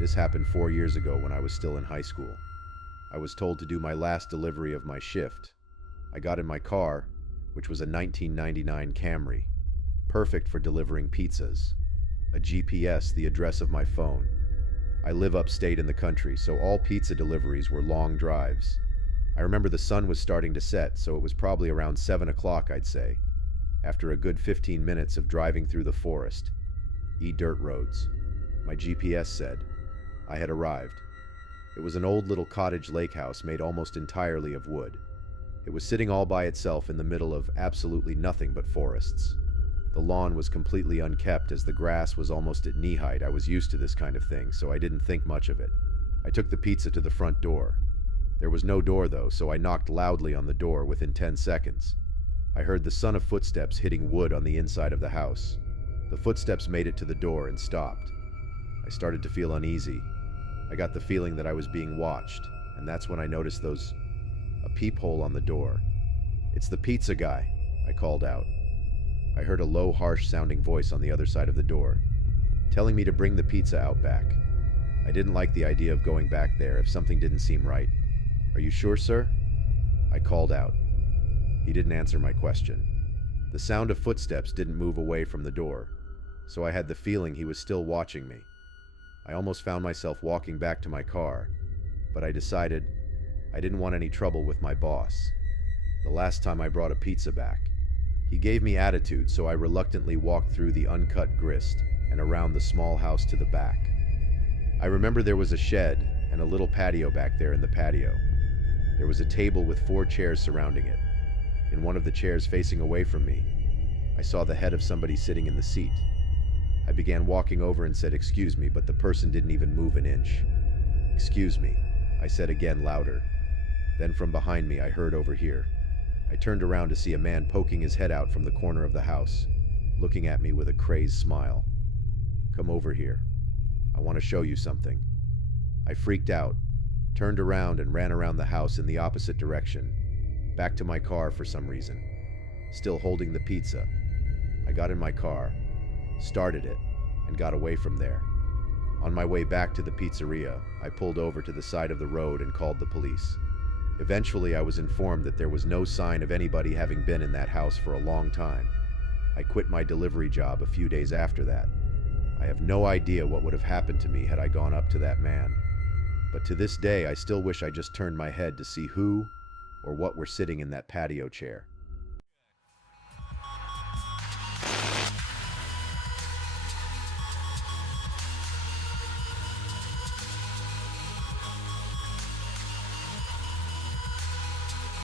This happened 4 years ago when I was still in high school. I was told to do my last delivery of my shift. I got in my car, which was a 1999 Camry, perfect for delivering pizzas. A GPS, the address of my phone. I live upstate in the country, so all pizza deliveries were long drives. I remember the sun was starting to set, so it was probably around 7 o'clock, I'd say, after a good 15 minutes of driving through the forest. Dirt roads. My GPS said. I had arrived. It was an old little cottage lake house made almost entirely of wood. It was sitting all by itself in the middle of absolutely nothing but forests. The lawn was completely unkept as the grass was almost at knee height. I was used to this kind of thing, so I didn't think much of it. I took the pizza to the front door. There was no door though, so I knocked loudly on the door within 10 seconds. I heard the sound of footsteps hitting wood on the inside of the house. The footsteps made it to the door and stopped. I started to feel uneasy. I got the feeling that I was being watched, and that's when I noticed a peephole on the door. "It's the pizza guy," I called out. I heard a low, harsh-sounding voice on the other side of the door, telling me to bring the pizza out back. I didn't like the idea of going back there if something didn't seem right. "Are you sure, sir?" I called out. He didn't answer my question. The sound of footsteps didn't move away from the door, so I had the feeling he was still watching me. I almost found myself walking back to my car, but I decided I didn't want any trouble with my boss. The last time I brought a pizza back, he gave me attitude, so I reluctantly walked through the uncut grist and around the small house to the back. I remember there was a shed and a little patio back there in the patio. There was a table with 4 chairs surrounding it. In one of the chairs facing away from me, I saw the head of somebody sitting in the seat. I began walking over and said, "Excuse me," but the person didn't even move an inch. "Excuse me," I said again louder. Then from behind me I heard over here. I turned around to see a man poking his head out from the corner of the house, looking at me with a crazed smile. "Come over here. I want to show you something." I freaked out, turned around and ran around the house in the opposite direction, back to my car for some reason, still holding the pizza. I got in my car, started it, and got away from there. On my way back to the pizzeria, I pulled over to the side of the road and called the police. Eventually, I was informed that there was no sign of anybody having been in that house for a long time. I quit my delivery job a few days after that. I have no idea what would have happened to me had I gone up to that man. But to this day, I still wish I just turned my head to see who or what were sitting in that patio chair.